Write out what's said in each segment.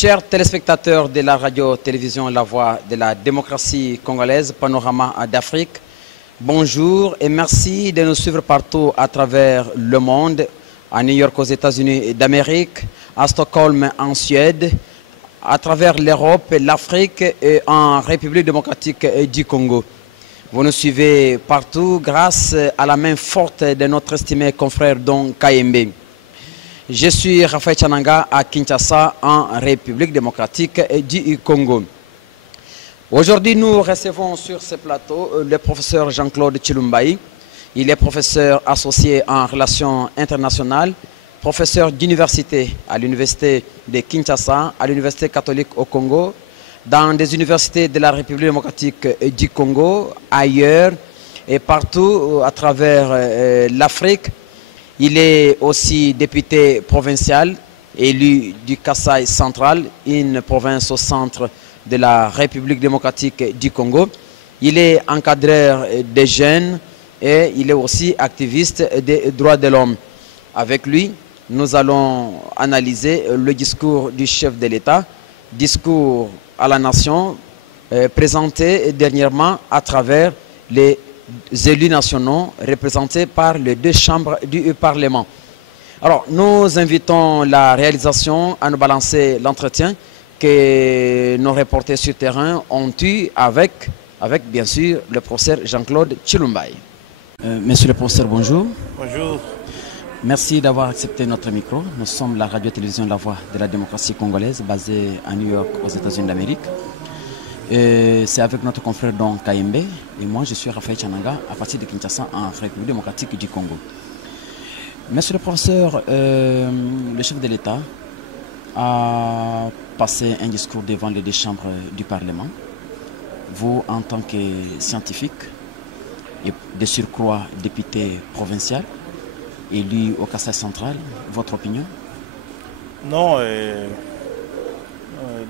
Chers téléspectateurs de la radio-télévision La Voix de la démocratie congolaise, Panorama d'Afrique, bonjour et merci de nous suivre partout à travers le monde, à New York aux États-Unis d'Amérique, à Stockholm en Suède, à travers l'Europe, l'Afrique et en République démocratique du Congo. Vous nous suivez partout grâce à la main forte de notre estimé confrère Don Kayembe. Je suis Raphaël Chananga à Kinshasa en République démocratique du Congo. Aujourd'hui, nous recevons sur ce plateau le professeur Jean-Claude Tshilumbayi. Il est professeur associé en relations internationales, professeur d'université à l'université de Kinshasa, à l'université catholique au Congo, dans des universités de la République démocratique du Congo, ailleurs et partout à travers l'Afrique. Il est aussi député provincial, élu du Kasaï central, une province au centre de la République démocratique du Congo. Il est encadreur des jeunes et il est aussi activiste des droits de l'homme. Avec lui, nous allons analyser le discours du chef de l'État, discours à la nation, présenté dernièrement à travers les élus nationaux représentés par les deux chambres du Parlement. Alors, nous invitons la réalisation à nous balancer l'entretien que nos reporters sur terrain ont eu avec bien sûr le professeur Jean-Claude Tshilumbayi. Monsieur le professeur, bonjour. Bonjour. Merci d'avoir accepté notre micro. Nous sommes la radio-télévision La Voix de la démocratie congolaise basée à New York aux États-Unis d'Amérique. C'est avec notre confrère Don Kayembe et moi je suis Raphaël Chananga à partir de Kinshasa en République démocratique du Congo. Monsieur le professeur, le chef de l'État a passé un discours devant les deux chambres du Parlement. Vous, en tant que scientifique et de surcroît député provincial, élu au Kasaï central, votre opinion? Non,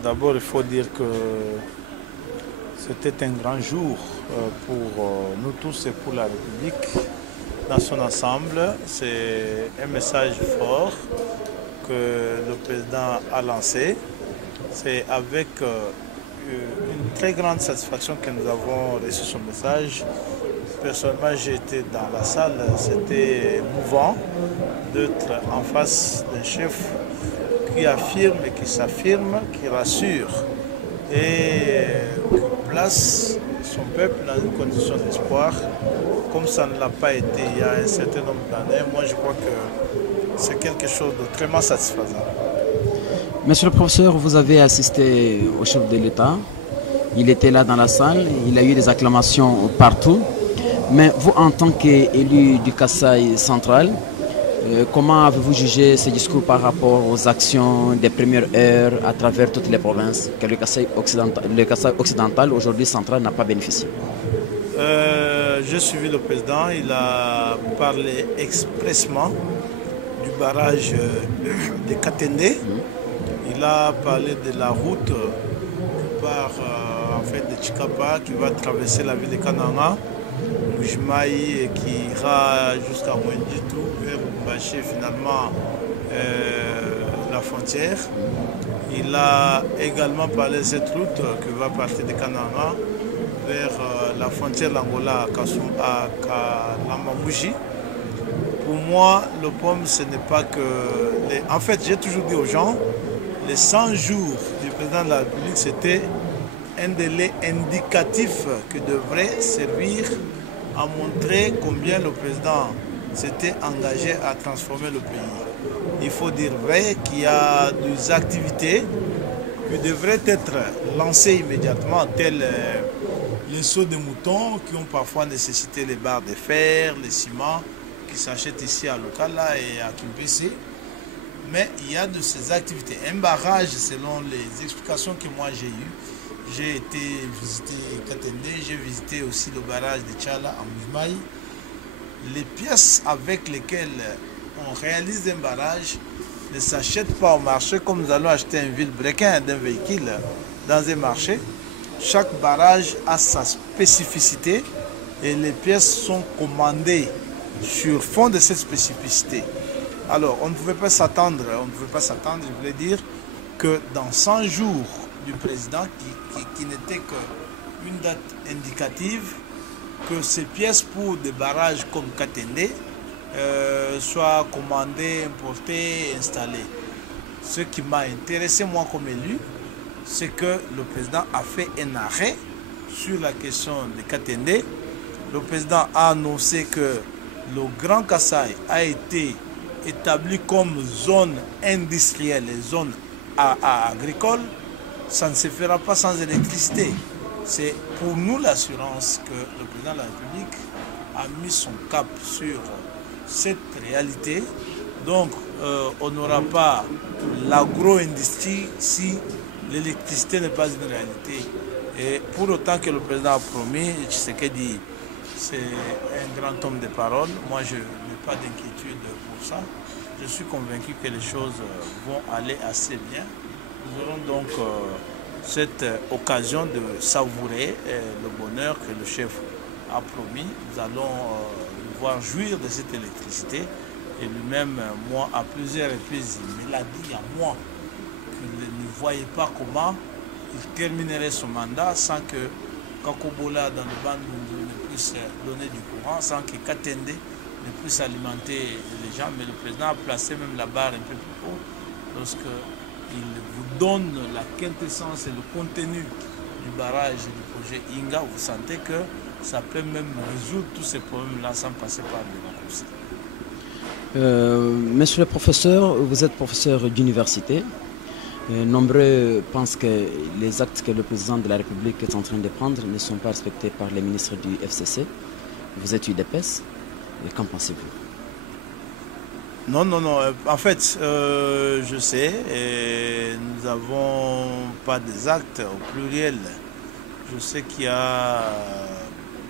d'abord il faut dire que c'était un grand jour pour nous tous et pour la République dans son ensemble. C'est un message fort que le président a lancé. C'est avec une très grande satisfaction que nous avons reçu son message. Personnellement, j'ai été dans la salle, c'était émouvant d'être en face d'un chef qui affirme et qui s'affirme, qui rassure et qui place son peuple dans une condition d'espoir, comme ça ne l'a pas été il y a un certain nombre d'années. Moi, je crois que c'est quelque chose de très satisfaisant. Monsieur le professeur, vous avez assisté au chef de l'État. Il était là dans la salle, il a eu des acclamations partout. Mais vous, en tant qu'élu du Kasaï central, comment avez-vous jugé ce discours par rapport aux actions des premières heures à travers toutes les provinces que le Kasaï occidental, aujourd'hui central, n'a pas bénéficié? J'ai suivi le président, il a parlé expressément du barrage de Katende. Il a parlé de la route qui part en fait de Chikapa, qui va traverser la ville de Kananga, Mujimai et qui ira jusqu'à Mwenditu vers Mbaché, finalement la frontière. Il a également parlé de cette route qui va partir de Kananga vers la frontière d'Angola à Kalamamouji. Pour moi, le problème, ce n'est pas que... En fait, j'ai toujours dit aux gens, les 100 jours du président de la République, c'était un délai indicatif qui devrait servir à montrer combien le président s'était engagé à transformer le pays. Il faut dire vrai qu'il y a des activités qui devraient être lancées immédiatement, telles les sauts de moutons qui ont parfois nécessité les barres de fer, les ciments qui s'achètent ici à Lokala et à Kimpese. Mais il y a de ces activités. Un barrage, selon les explications que moi j'ai eues, j'ai été visiter Katende, j'ai visité aussi le barrage de Tchala en Mujimai. Les pièces avec lesquelles on réalise un barrage ne s'achètent pas au marché comme nous allons acheter un vilebrequin d'un véhicule dans un marché. Chaque barrage a sa spécificité et les pièces sont commandées sur fond de cette spécificité. Alors, on ne pouvait pas s'attendre, je voulais dire, que dans 100 jours du président, qui n'était qu'une date indicative, que ces pièces pour des barrages comme Katende soient commandées, importées, installées. Ce qui m'a intéressé moi comme élu, c'est que le président a fait un arrêt sur la question de Katende. Le président a annoncé que le Grand Kasaï a été établi comme zone industrielle et zone agricole. Ça ne se fera pas sans électricité. C'est pour nous l'assurance que le président de la République a mis son cap sur cette réalité. Donc, on n'aura pas l'agro-industrie si l'électricité n'est pas une réalité. Et pour autant que le président a promis, Tshisekedi, c'est un grand homme de parole. Moi, je n'ai pas d'inquiétude pour ça. Je suis convaincu que les choses vont aller assez bien. Nous aurons donc cette occasion de savourer le bonheur que le chef a promis. Nous allons le voir jouir de cette électricité. Et lui-même, moi, à plusieurs reprises, il me l'a dit il y a moi, qu'il ne voyait pas comment il terminerait son mandat sans que Kakobola dans le Bandundu ne puisse donner du courant, sans que Katende ne puisse alimenter les gens. Mais le président a placé même la barre un peu plus haut lorsqu'il vous donne la quintessence et le contenu du barrage et du projet Inga. Vous sentez que ça peut même résoudre tous ces problèmes-là sans passer par le conseil. Monsieur le professeur, vous êtes professeur d'université. Nombreux pensent que les actes que le président de la République est en train de prendre ne sont pas respectés par les ministres du FCC. Vous êtes UDPS. Qu'en pensez-vous? Non. En fait, je sais, et nous n'avons pas des actes au pluriel. Je sais qu'il y a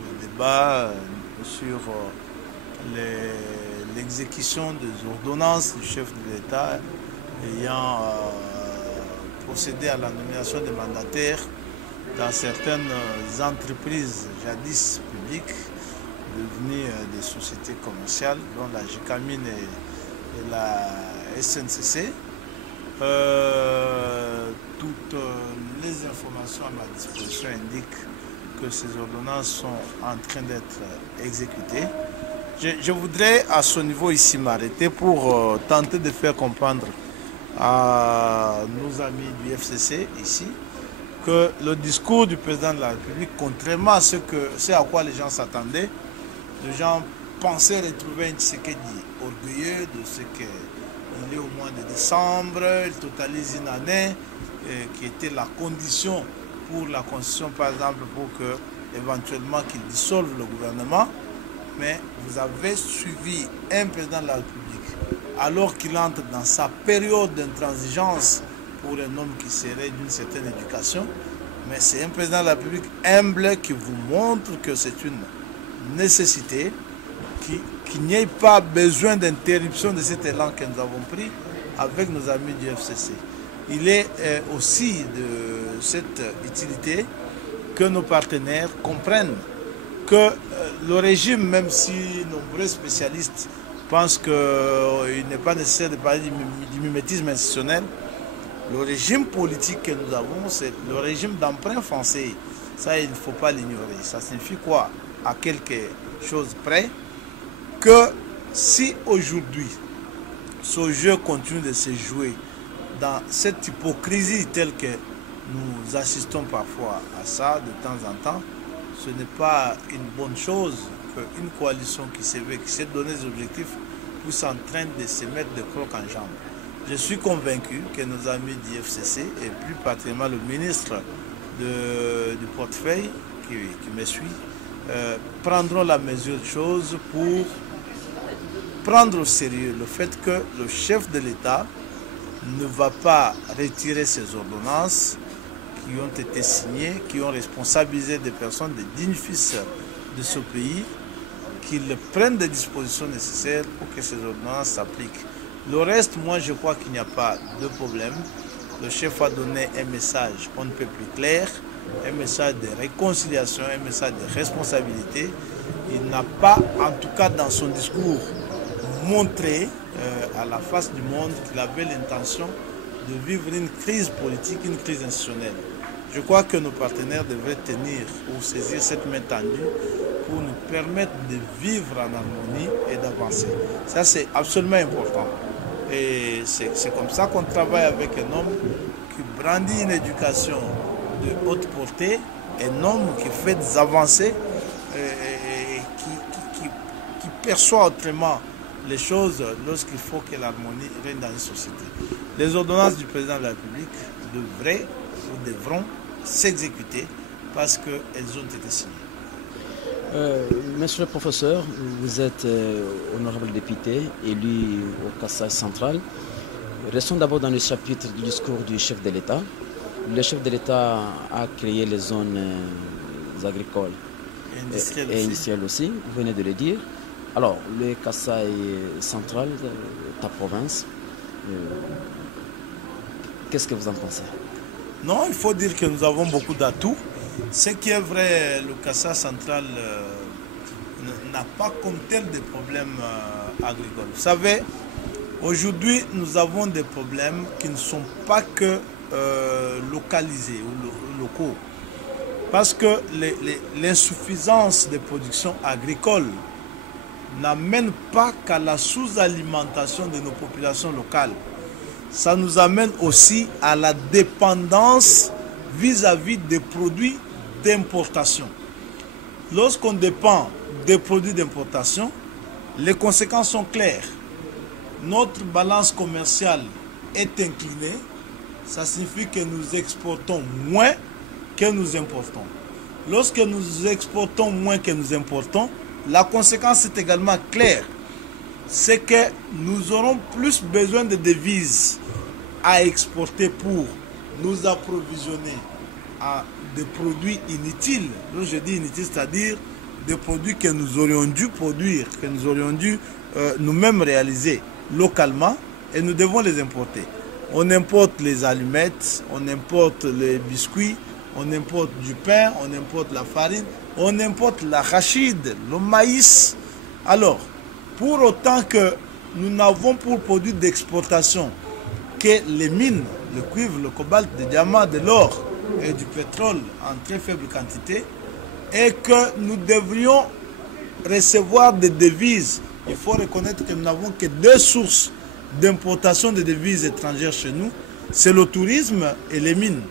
le débat sur l'exécution des ordonnances du chef de l'État ayant procédé à la nomination des mandataires dans certaines entreprises jadis publiques devenues des sociétés commerciales, dont la GECAMINE et la SNCC. Toutes les informations à ma disposition indiquent que ces ordonnances sont en train d'être exécutées. Je voudrais à ce niveau ici m'arrêter pour tenter de faire comprendre à nos amis du FCC ici que le discours du président de la République, contrairement à ce à quoi les gens s'attendaient, les gens pensaient retrouver un Tshisekedi orgueilleux de ce qu'il est au mois de décembre, il totalise une année, qui était la condition pour la Constitution, par exemple, pour que éventuellement qu'il dissolve le gouvernement. Mais vous avez suivi un président de la République alors qu'il entre dans sa période d'intransigeance pour un homme qui serait d'une certaine éducation. Mais c'est un président de la République humble qui vous montre que c'est une nécessité, qu'il n'y ait pas besoin d'interruption de cet élan que nous avons pris avec nos amis du FCC. Il est aussi de cette utilité que nos partenaires comprennent que le régime, même si nombreux spécialistes pensent qu'il n'est pas nécessaire de parler du mimétisme institutionnel, le régime politique que nous avons, c'est le régime d'emprunt français. Ça, il ne faut pas l'ignorer. Ça signifie quoi? À quelque chose près, que si aujourd'hui ce jeu continue de se jouer dans cette hypocrisie telle que nous assistons parfois à ça de temps en temps, ce n'est pas une bonne chose qu'une coalition qui s'est donné des objectifs puisse en train de se mettre de crocs en jambes. Je suis convaincu que nos amis du FCC, et plus particulièrement le ministre du portefeuille qui me suit, prendront la mesure de choses pour prendre au sérieux le fait que le chef de l'État ne va pas retirer ces ordonnances qui ont été signées, qui ont responsabilisé des personnes, des dignes fils de ce pays, qu'ils prennent des dispositions nécessaires pour que ces ordonnances s'appliquent. Le reste, moi, je crois qu'il n'y a pas de problème. Le chef a donné un message on ne peut plus clair, un message de réconciliation, un message de responsabilité. Il n'a pas, en tout cas dans son discours, montré à la face du monde qu'il avait l'intention de vivre une crise politique, une crise institutionnelle. Je crois que nos partenaires devraient tenir ou saisir cette main tendue pour nous permettre de vivre en harmonie et d'avancer. Ça, c'est absolument important. Et c'est comme ça qu'on travaille avec un homme qui brandit une éducation de haute portée, un homme qui fait des avancées et qui perçoit autrement les choses lorsqu'il faut que l'harmonie règne dans une société. Les ordonnances du président de la République devraient ou devront s'exécuter parce qu'elles ont été signées. Monsieur le professeur, vous êtes honorable député élu au Kassai central. Restons d'abord dans le chapitre du discours du chef de l'État. Le chef de l'État a créé les zones agricoles et industrielles aussi, vous venez de le dire. Alors, le Kassai central, ta province, qu'est-ce que vous en pensez? Non, il faut dire que nous avons beaucoup d'atouts. Ce qui est vrai, le Kassai central n'a pas comme tel des problèmes agricoles. Vous savez, aujourd'hui, nous avons des problèmes qui ne sont pas que localisés ou locaux. Parce que l'insuffisance des productions agricoles n'amène pas qu'à la sous-alimentation de nos populations locales. Ça nous amène aussi à la dépendance vis-à-vis des produits d'importation. Lorsqu'on dépend des produits d'importation, les conséquences sont claires. Notre balance commerciale est inclinée. Ça signifie que nous exportons moins que nous importons. Lorsque nous exportons moins que nous importons, la conséquence est également claire. C'est que nous aurons plus besoin de devises à exporter pour nous approvisionner à des produits inutiles. Donc je dis inutiles, c'est-à-dire des produits que nous aurions dû produire, que nous aurions dû nous-mêmes réaliser localement et nous devons les importer. On importe les allumettes, on importe les biscuits, on importe du pain, on importe la farine, on importe l'arachide, le maïs. Alors, pour autant que nous n'avons pour produit d'exportation que les mines, le cuivre, le cobalt, le diamant, de l'or et du pétrole en très faible quantité, et que nous devrions recevoir des devises, il faut reconnaître que nous n'avons que deux sources d'importation de devises étrangères chez nous, c'est le tourisme et les mines.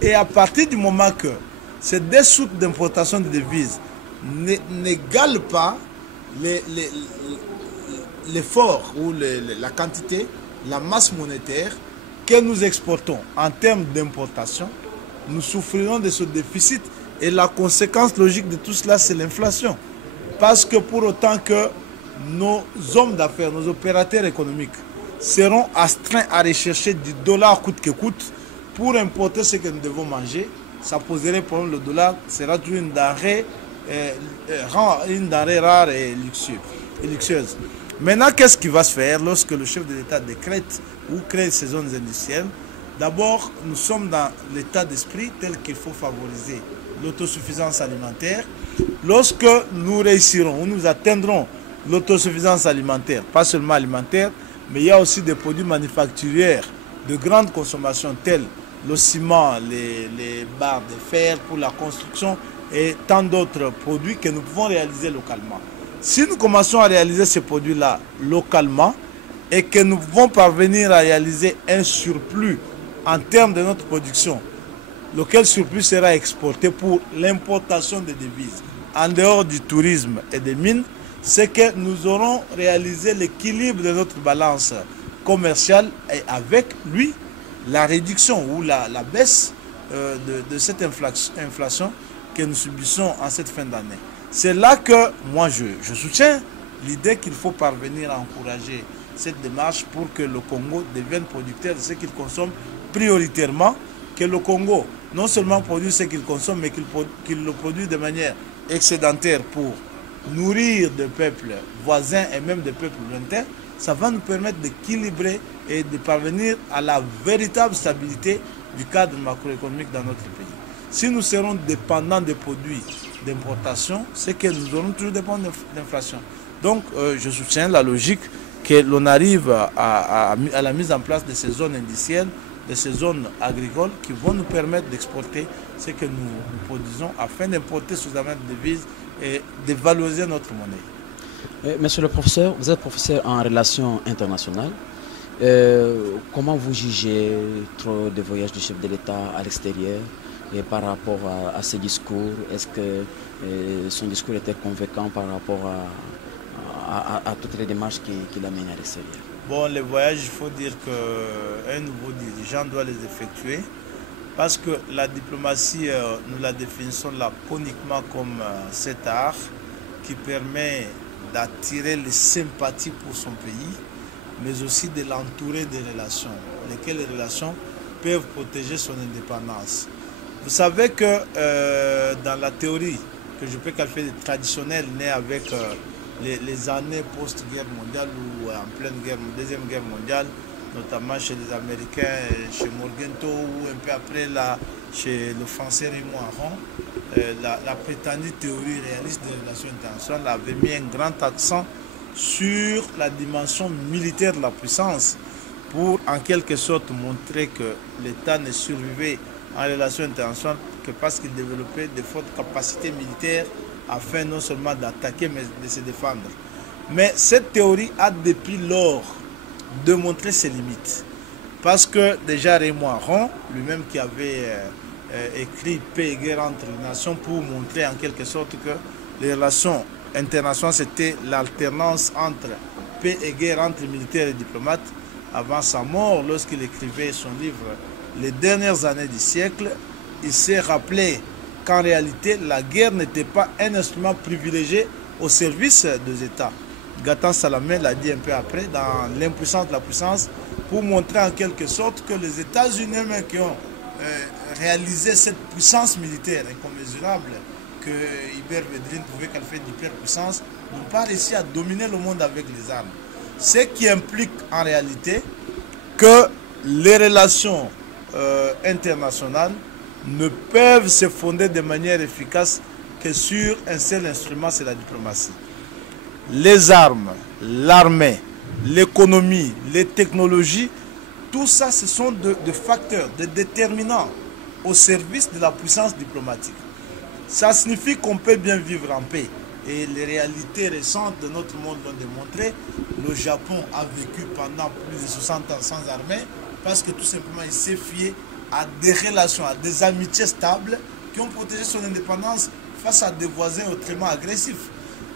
Et à partir du moment que ces deux sources d'importation de devises n'égalent pas l'effort ou la quantité, la masse monétaire que nous exportons en termes d'importation, nous souffrirons de ce déficit et la conséquence logique de tout cela, c'est l'inflation. Parce que pour autant que nos hommes d'affaires, nos opérateurs économiques seront astreints à rechercher du dollar coûte que coûte pour importer ce que nous devons manger, ça poserait problème. Le dollar sera toujours une denrée rare et luxueuse. Maintenant, qu'est-ce qui va se faire lorsque le chef de l'État décrète ou crée ces zones industrielles? D'abord, nous sommes dans l'état d'esprit tel qu'il faut favoriser l'autosuffisance alimentaire. Lorsque nous réussirons ou nous atteindrons l'autosuffisance alimentaire, pas seulement alimentaire, mais il y a aussi des produits manufacturiers de grande consommation tels le ciment, les barres de fer pour la construction et tant d'autres produits que nous pouvons réaliser localement. Si nous commençons à réaliser ces produits-là localement et que nous pouvons parvenir à réaliser un surplus en termes de notre production, lequel surplus sera exporté pour l'importation des devises en dehors du tourisme et des mines, c'est que nous aurons réalisé l'équilibre de notre balance commerciale et avec lui la réduction ou la baisse de cette inflation que nous subissons en cette fin d'année. C'est là que moi je soutiens l'idée qu'il faut parvenir à encourager cette démarche pour que le Congo devienne producteur de ce qu'il consomme prioritairement, que le Congo non seulement produit ce qu'il consomme, mais qu'il le produit de manière excédentaire pour nourrir des peuples voisins et même des peuples lointains. Ça va nous permettre d'équilibrer et de parvenir à la véritable stabilité du cadre macroéconomique dans notre pays. Si nous serons dépendants des produits d'importation, c'est que nous aurons toujours dépendre d'inflation. Donc, je soutiens la logique que l'on arrive à la mise en place de ces zones industrielles de ces zones agricoles qui vont nous permettre d'exporter ce que nous produisons afin d'importer suffisamment de devises et de valoriser notre monnaie. Monsieur le professeur, vous êtes professeur en relations internationales. Comment vous jugez trop de voyages du chef de l'État à l'extérieur et par rapport à ses discours? Est-ce que son discours était convaincant par rapport à toutes les démarches qu'il a menées à l'extérieur? Bon, les voyages, il faut dire qu'un nouveau dirigeant doit les effectuer parce que la diplomatie, nous la définissons laconiquement comme cet art qui permet d'attirer les sympathies pour son pays, mais aussi de l'entourer des relations, lesquelles relations peuvent protéger son indépendance. Vous savez que dans la théorie que je peux qualifier de traditionnelle, née avec les années post-guerre mondiale ou en pleine deuxième guerre mondiale, notamment chez les Américains, chez Morgenthau ou un peu après chez le français Raymond Aron, la prétendue théorie réaliste des relations internationales avait mis un grand accent sur la dimension militaire de la puissance pour en quelque sorte montrer que l'État ne survivait en relations internationales que parce qu'il développait de fortes capacités militaires afin non seulement d'attaquer mais de se défendre. Mais cette théorie a depuis lors démontré ses limites. Parce que déjà Raymond Aron, lui-même qui avait écrit Paix et guerre entre les nations pour montrer en quelque sorte que les relations internationales c'était l'alternance entre paix et guerre entre militaires et diplomates. Avant sa mort, lorsqu'il écrivait son livre Les dernières années du siècle, il s'est rappelé qu'en réalité, la guerre n'était pas un instrument privilégié au service des États. Gatan Salamé l'a dit un peu après, dans L'impuissance de la puissance, pour montrer en quelque sorte que les États-Unis qui ont réalisé cette puissance militaire incommensurable que Hubert Védrine pouvait qualifier d'hyperpuissance, n'ont pas réussi à dominer le monde avec les armes. Ce qui implique en réalité que les relations internationales ne peuvent se fonder de manière efficace que sur un seul instrument, c'est la diplomatie. Les armes, l'armée, l'économie, les technologies, tout ça, ce sont des facteurs, des déterminants au service de la puissance diplomatique. Ça signifie qu'on peut bien vivre en paix. Et les réalités récentes de notre monde l'ont démontré. Le Japon a vécu pendant plus de 60 ans sans armée parce que tout simplement il s'est fié à des relations, à des amitiés stables qui ont protégé son indépendance face à des voisins autrement agressifs.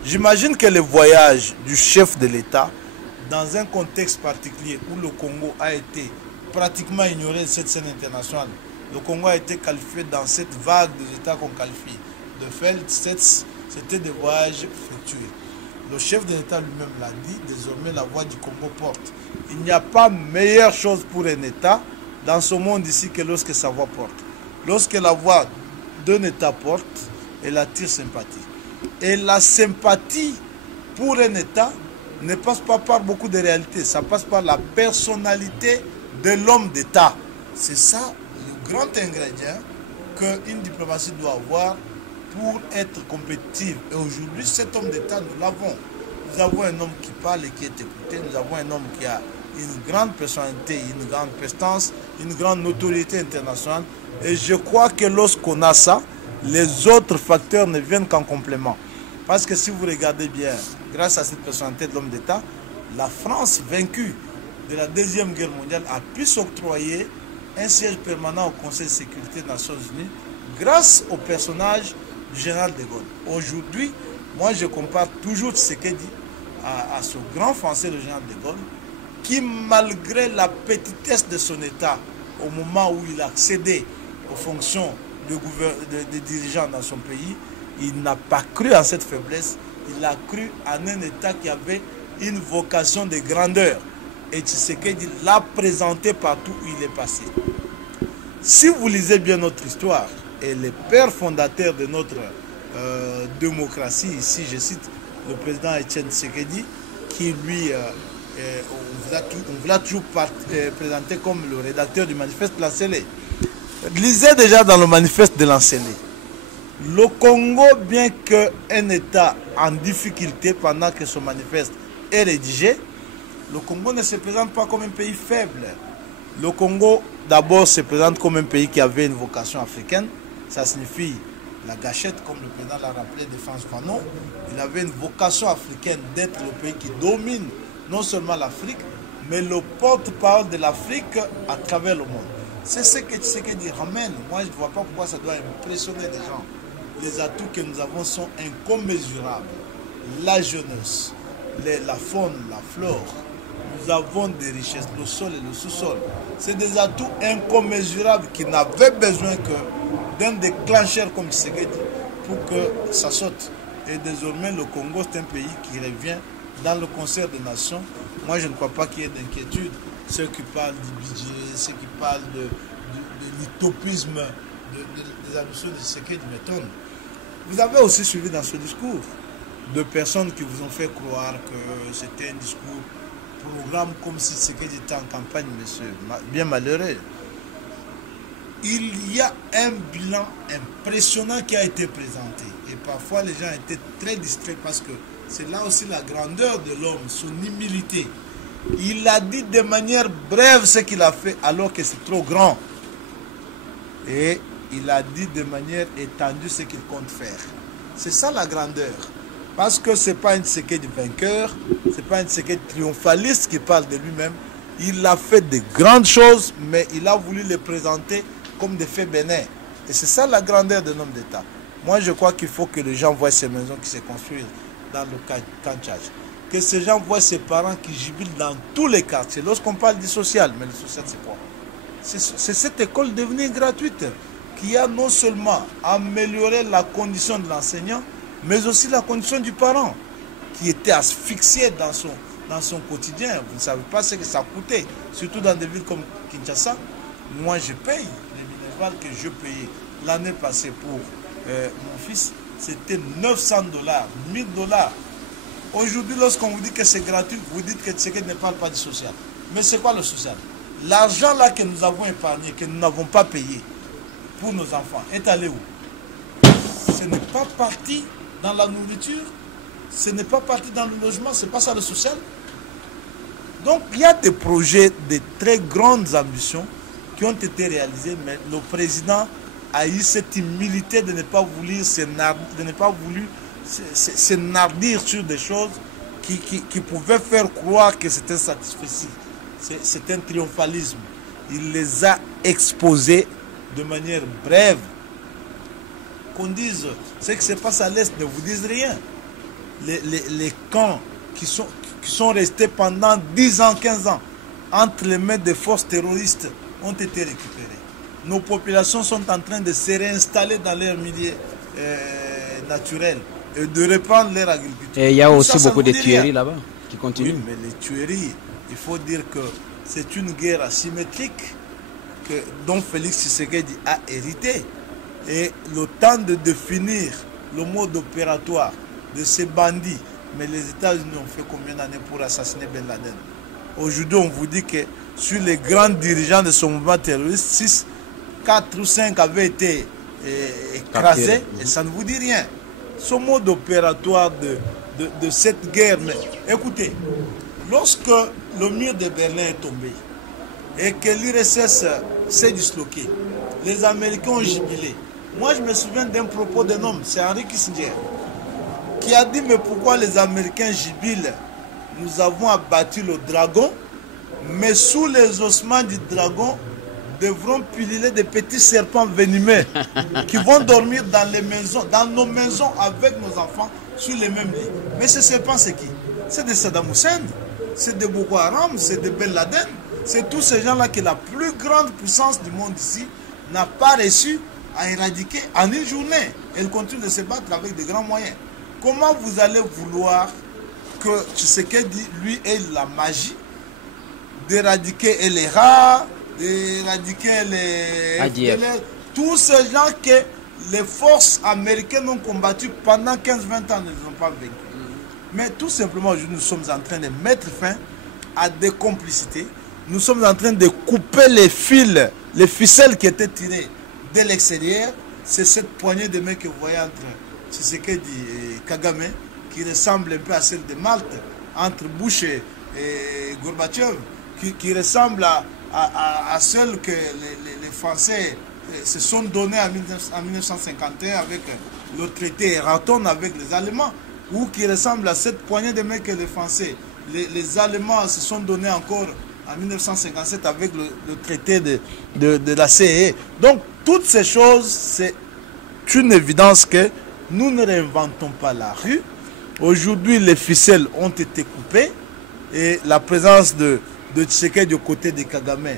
J'imagine que le voyage du chef de l'État, dans un contexte particulier où le Congo a été pratiquement ignoré de cette scène internationale, le Congo a été qualifié dans cette vague des États qu'on qualifie de failed states, c'était des voyages fructueux. Le chef de l'État lui-même l'a dit, désormais la voix du Congo porte. Il n'y a pas meilleure chose pour un État dans ce monde ici que lorsque sa voix porte. Lorsque la voix d'un État porte, elle attire sympathie. Et la sympathie pour un État ne passe pas par beaucoup de réalités, ça passe par la personnalité de l'homme d'État. C'est ça le grand ingrédient qu'une diplomatie doit avoir pour être compétitive. Et aujourd'hui, cet homme d'État, nous l'avons. Nous avons un homme qui parle et qui est écouté. Nous avons un homme qui a une grande personnalité, une grande prestance, une grande notoriété internationale. Et je crois que lorsqu'on a ça, les autres facteurs ne viennent qu'en complément. Parce que si vous regardez bien, grâce à cette personnalité de l'homme d'État, la France, vaincue de la Deuxième Guerre mondiale, a pu s'octroyer un siège permanent au Conseil de sécurité des Nations Unies grâce au personnage du général de Gaulle. Aujourd'hui, moi je compare toujours Tshisekedi à ce grand français, le général de Gaulle, qui malgré la petitesse de son État, au moment où il a accédé aux fonctions de dirigeant dans son pays, il n'a pas cru en cette faiblesse, il a cru en un État qui avait une vocation de grandeur. Et Tshisekedi l'a présenté partout où il est passé. Si vous lisez bien notre histoire, et les pères fondateurs de notre démocratie, ici je cite le président Etienne Tshisekedi, qui lui, on vous l'a toujours présenté comme le rédacteur du manifeste de l'Ancélé. Lisez déjà dans le manifeste de l'Ancélé. Le Congo, bien qu'un État en difficulté pendant que son manifeste est rédigé, le Congo ne se présente pas comme un pays faible. Le Congo, d'abord, se présente comme un pays qui avait une vocation africaine. Ça signifie la gâchette, comme le président l'a rappelé, de France Fanon. Il avait une vocation africaine d'être le pays qui domine non seulement l'Afrique, mais le porte-parole de l'Afrique à travers le monde. C'est ce que Tshisekedi ramène. Moi, je ne vois pas pourquoi ça doit impressionner les gens. Les atouts que nous avons sont incommensurables. La jeunesse, la faune, la flore. Nous avons des richesses, le sol et le sous-sol. C'est des atouts incommensurables qui n'avaient besoin que d'un déclencheur comme Tshisekedi pour que ça saute. Et désormais, le Congo, c'est un pays qui revient dans le concert des nations. Moi, je ne crois pas qu'il y ait d'inquiétude. Ceux qui parlent du budget, ceux qui parlent de l'utopisme des ambitions de Tshisekedi m'étonnent. Vous avez aussi suivi dans ce discours de personnes qui vous ont fait croire que c'était un discours programme comme si Tshisekedi était en campagne, monsieur. Bien malheureux. Il y a un bilan impressionnant qui a été présenté. Et parfois, les gens étaient très distraits parce que c'est là aussi la grandeur de l'homme, son humilité. Il a dit de manière brève ce qu'il a fait alors que c'est trop grand. Et il a dit de manière étendue ce qu'il compte faire. C'est ça la grandeur. Parce que ce n'est pas un Tshisekedi vainqueur, ce n'est pas un Tshisekedi triomphaliste qui parle de lui-même. Il a fait de grandes choses, mais il a voulu les présenter comme des faits bénins. Et c'est ça la grandeur d'un homme d'État. Moi, je crois qu'il faut que les gens voient ces maisons qui se construisent dans le Kanchaj. Que ces gens voient ces parents qui jubilent dans tous les quartiers. Lorsqu'on parle du social, mais le social, c'est quoi? C'est cette école devenue gratuite qui a non seulement amélioré la condition de l'enseignant, mais aussi la condition du parent, qui était asphyxié dans son quotidien. Vous ne savez pas ce que ça coûtait, surtout dans des villes comme Kinshasa. Moi, je paye les minerales que je payais l'année passée pour mon fils. C'était 900 $, 1000 $. Aujourd'hui, lorsqu'on vous dit que c'est gratuit, vous dites que Tshisekedi ne parle pas du social. Mais c'est quoi le social? L'argent là que nous avons épargné, que nous n'avons pas payé pour nos enfants, est allé où? Ce n'est pas parti dans la nourriture, ce n'est pas parti dans le logement, c'est pas ça le social. Donc il y a des projets de très grandes ambitions qui ont été réalisés, mais le président a eu cette humilité de ne pas vouloir s'énardir sur des choses qui pouvaient faire croire que c'était satisfait. C'est un triomphalisme. Il les a exposés de manière brève. Qu'on dise ce qui se passe à l'Est ne vous disent rien. Les camps qui sont restés pendant 10 ans, 15 ans entre les mains des forces terroristes ont été récupérés. Nos populations sont en train de se réinstaller dans leur milieu naturel et de reprendre leur agriculture. Et il y a aussi beaucoup de tueries là-bas qui continuent. Oui, mais les tueries, il faut dire que c'est une guerre asymétrique dont Félix Tshisekedi a hérité. Et le temps de définir le mode opératoire de ces bandits, mais les États-Unis ont fait combien d'années pour assassiner Ben Laden? Aujourd'hui, on vous dit que sur les grands dirigeants de ce mouvement terroriste, 6, 4 ou 5 avaient été écrasés, et ça ne vous dit rien. Ce mode opératoire de cette guerre, mais écoutez, lorsque le mur de Berlin est tombé et que l'URSS s'est disloqué, les Américains ont jubilé. Moi, je me souviens d'un propos d'un homme, c'est Henry Kissinger, qui a dit, mais pourquoi les Américains jubilent? Nous avons abattu le dragon, mais sous les ossements du dragon devront pulluler des petits serpents venimeux qui vont dormir dans les maisons, dans nos maisons avec nos enfants sur les mêmes lits. Mais ces serpents, c'est qui? C'est de Saddam Hussein, c'est de Boko Haram, c'est de Ben Laden. C'est tous ces gens-là que la plus grande puissance du monde ici n'a pas réussi à éradiquer en une journée. Elle continue de se battre avec de grands moyens. Comment vous allez vouloir que Tshisekedi, lui, ait la magie d'éradiquer les rats, d'éradiquer les... tous ces gens que les forces américaines ont combattu pendant 15-20 ans ne les ont pas vaincus. Mais tout simplement, aujourd'hui, nous sommes en train de mettre fin à des complicités. Nous sommes en train de couper les fils, les ficelles qui étaient tirées de l'extérieur. C'est cette poignée de main que vous voyez entre Tshisekedi et Kagame, qui ressemble un peu à celle de Malte, entre Bush et Gorbatchev, qui ressemble à celle que les Français se sont donnés en 1951 avec le traité Eraton avec les Allemands, ou qui ressemble à cette poignée de main que les Français, les Allemands se sont donnés encore en 1957 avec le traité de la CE. Donc, toutes ces choses, c'est une évidence que nous ne réinventons pas la rue. Aujourd'hui, les ficelles ont été coupées et la présence de Tshisekedi du côté de Kagame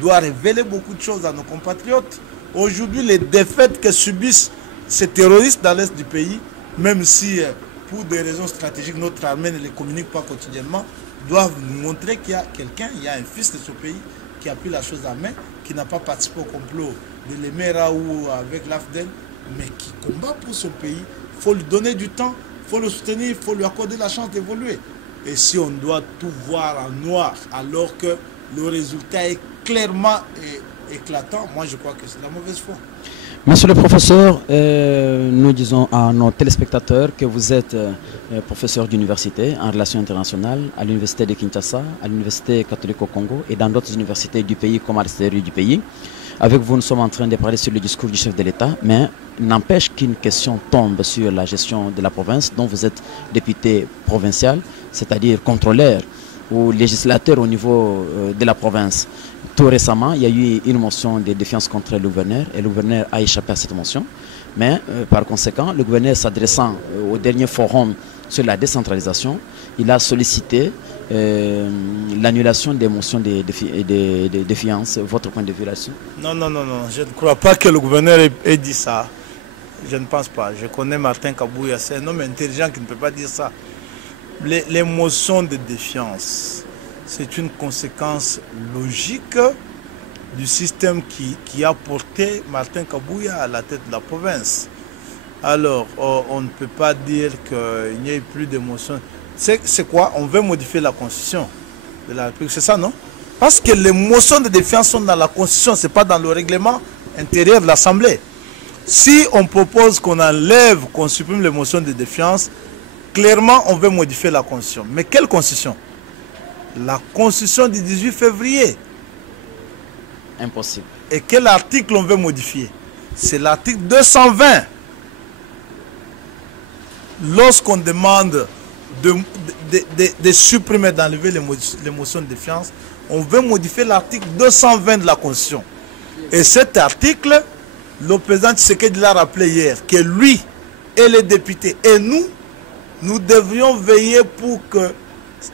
doit révéler beaucoup de choses à nos compatriotes. Aujourd'hui, les défaites que subissent ces terroristes dans l'est du pays, même si pour des raisons stratégiques, notre armée ne les communique pas quotidiennement, doivent nous montrer qu'il y a quelqu'un, il y a un fils de ce pays qui a pris la chose en main, qui n'a pas participé au complot de l'Emera ou avec l'AFDEL, mais qui combat pour son pays. Il faut lui donner du temps, il faut le soutenir, il faut lui accorder la chance d'évoluer. Et si on doit tout voir en noir, alors que le résultat est clairement éclatant, moi je crois que c'est la mauvaise foi. Monsieur le professeur, nous disons à nos téléspectateurs que vous êtes professeur d'université en relations internationales à l'université de Kinshasa, à l'université catholique au Congo et dans d'autres universités du pays comme à l'extérieur du pays. Avec vous, nous sommes en train de parler sur le discours du chef de l'État, mais n'empêche qu'une question tombe sur la gestion de la province, dont vous êtes député provincial, c'est-à-dire contrôleur ou législateur au niveau de la province. Tout récemment, il y a eu une motion de défiance contre le gouverneur et le gouverneur a échappé à cette motion. Mais par conséquent, le gouverneur s'adressant au dernier forum sur la décentralisation, il a sollicité l'annulation des motions de défiance. Votre point de vue là-dessus? Non, je ne crois pas que le gouverneur ait dit ça. Je ne pense pas. Je connais Martin Kabouya, c'est un homme intelligent qui ne peut pas dire ça. Les motions de défiance, c'est une conséquence logique du système qui a porté Martin Kabouya à la tête de la province. Alors, on ne peut pas dire qu'il n'y ait plus de motions. C'est quoi? On veut modifier la constitution de la République, c'est ça, non? Parce que les motions de défiance sont dans la constitution, ce n'est pas dans le règlement intérieur de l'Assemblée. Si on propose qu'on enlève, qu'on supprime les motions de défiance, clairement, on veut modifier la constitution. Mais quelle constitution? La constitution du 18 février. Impossible. Et quel article on veut modifier? C'est l'article 220. Lorsqu'on demande de supprimer, d'enlever les motions de défiance, on veut modifier l'article 220 de la Constitution. Et cet article, le président Tshisekedi l'a rappelé hier, que lui et les députés et nous devrions veiller pour que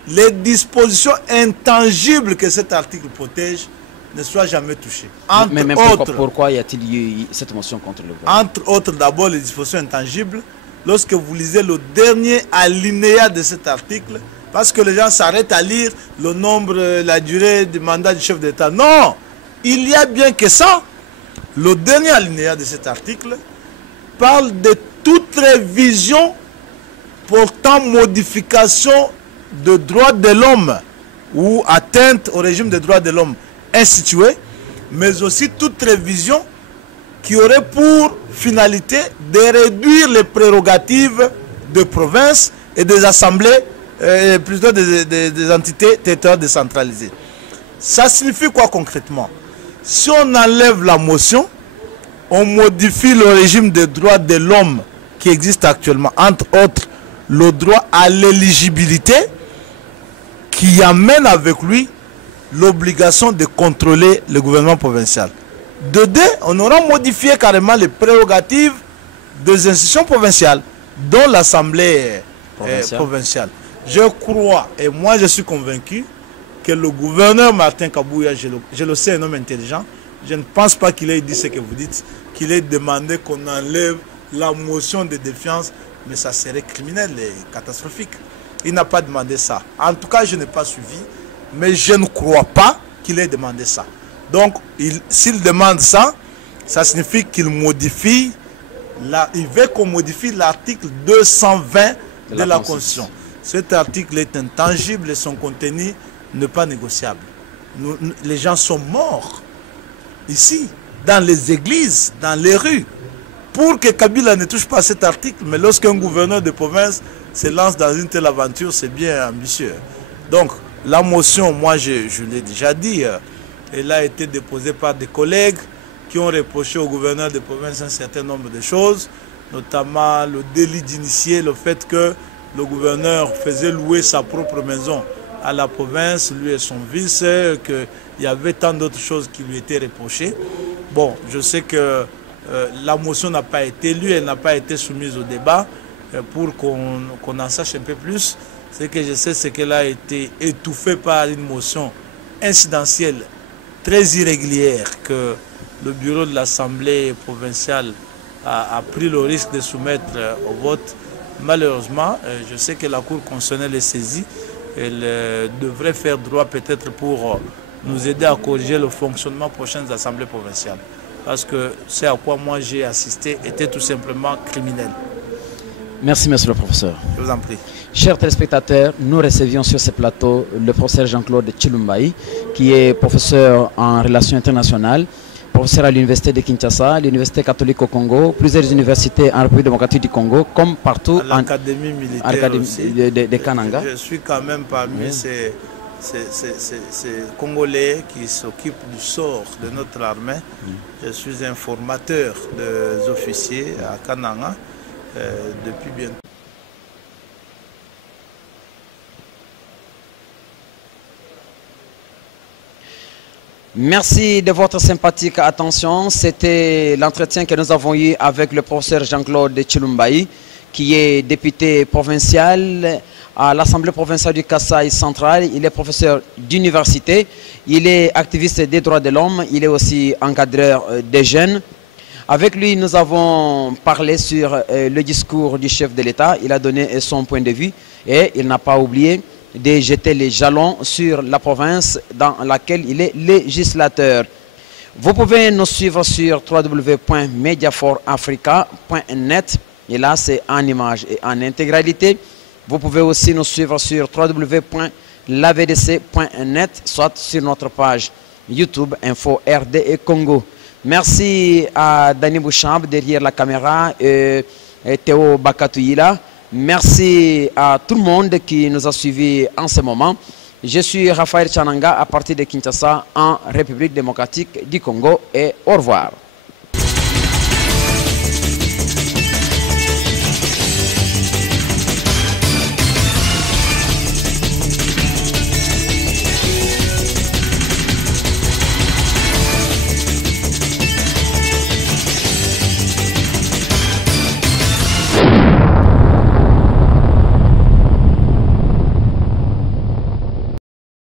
les dispositions intangibles que cet article protège ne soient jamais touchées. Mais pourquoi y a-t-il eu cette motion contre le gouvernement? Entre autres, d'abord, les dispositions intangibles. Lorsque vous lisez le dernier alinéa de cet article, parce que les gens s'arrêtent à lire le nombre, la durée du mandat du chef d'État. Non, il y a bien que ça. Le dernier alinéa de cet article parle de toute révision portant modification de droits de l'homme ou atteinte au régime des droits de l'homme institué, mais aussi toute révision qui aurait pour finalité de réduire les prérogatives de provinces et des assemblées, plutôt des entités territoriales décentralisées. Ça signifie quoi concrètement? Si on enlève la motion, on modifie le régime des droits de l'homme qui existe actuellement, entre autres le droit à l'éligibilité, qui amène avec lui l'obligation de contrôler le gouvernement provincial. De deux, on aura modifié carrément les prérogatives des institutions provinciales, dont l'Assemblée provinciale. Je crois, et moi je suis convaincu, que le gouverneur Martin Kabouya, je le sais, un homme intelligent, je ne pense pas qu'il ait dit ce que vous dites, qu'il ait demandé qu'on enlève la motion de défiance, mais ça serait criminel et catastrophique. Il n'a pas demandé ça. En tout cas, je n'ai pas suivi, mais je ne crois pas qu'il ait demandé ça. Donc, s'il demande ça, ça signifie qu'il modifie, il veut qu'on modifie l'article 220 de la Constitution. Cet article est intangible et son contenu n'est pas négociable. Les gens sont morts ici, dans les églises, dans les rues, pour que Kabila ne touche pas à cet article. Mais lorsqu'un gouverneur de province se lance dans une telle aventure, c'est bien ambitieux. Donc, la motion, moi je l'ai déjà dit, Elle a été déposée par des collègues qui ont reproché au gouverneur de province un certain nombre de choses, notamment le délit d'initier, le fait que le gouverneur faisait louer sa propre maison à la province, lui et son vice, qu'il y avait tant d'autres choses qui lui étaient reprochées. Bon, je sais que la motion n'a pas été lue, elle n'a pas été soumise au débat. Pour qu'on en sache un peu plus, ce que je sais, c'est qu'elle a été étouffée par une motion incidentielle très irrégulière que le bureau de l'Assemblée provinciale a pris le risque de soumettre au vote. Malheureusement, je sais que la Cour constitutionnelle est saisie. Elle devrait faire droit peut-être pour nous aider à corriger le fonctionnement prochain des assemblées provinciales. Parce que c'est à quoi moi j'ai assisté était tout simplement criminel. Merci, monsieur le professeur. Je vous en prie. Chers téléspectateurs, nous recevions sur ce plateau le professeur Jean-Claude Tshilumbayi, qui est professeur en relations internationales, professeur à l'université de Kinshasa, l'université catholique au Congo, plusieurs universités en République démocratique du Congo, comme partout à l'académie militaire aussi. de Kananga. Je suis quand même parmi ces Congolais qui s'occupent du sort de notre armée. Je suis un formateur des officiers à Kananga depuis bientôt. Merci de votre sympathique attention. C'était l'entretien que nous avons eu avec le professeur Jean-Claude Tshilumbayi, qui est député provincial à l'Assemblée provinciale du Kasaï central. Il est professeur d'université, il est activiste des droits de l'homme, il est aussi encadreur des jeunes. Avec lui, nous avons parlé sur le discours du chef de l'État. Il a donné son point de vue et il n'a pas oublié de jeter les jalons sur la province dans laquelle il est législateur. Vous pouvez nous suivre sur www.mediaforafrica.net et là c'est en image et en intégralité. Vous pouvez aussi nous suivre sur www.lavdc.net, soit sur notre page YouTube Info RD et Congo. Merci à Dani Bouchamp derrière la caméra et Théo Bakatouyila. Merci à tout le monde qui nous a suivis en ce moment. Je suis Raphaël Chananga à partir de Kinshasa en République démocratique du Congo et au revoir.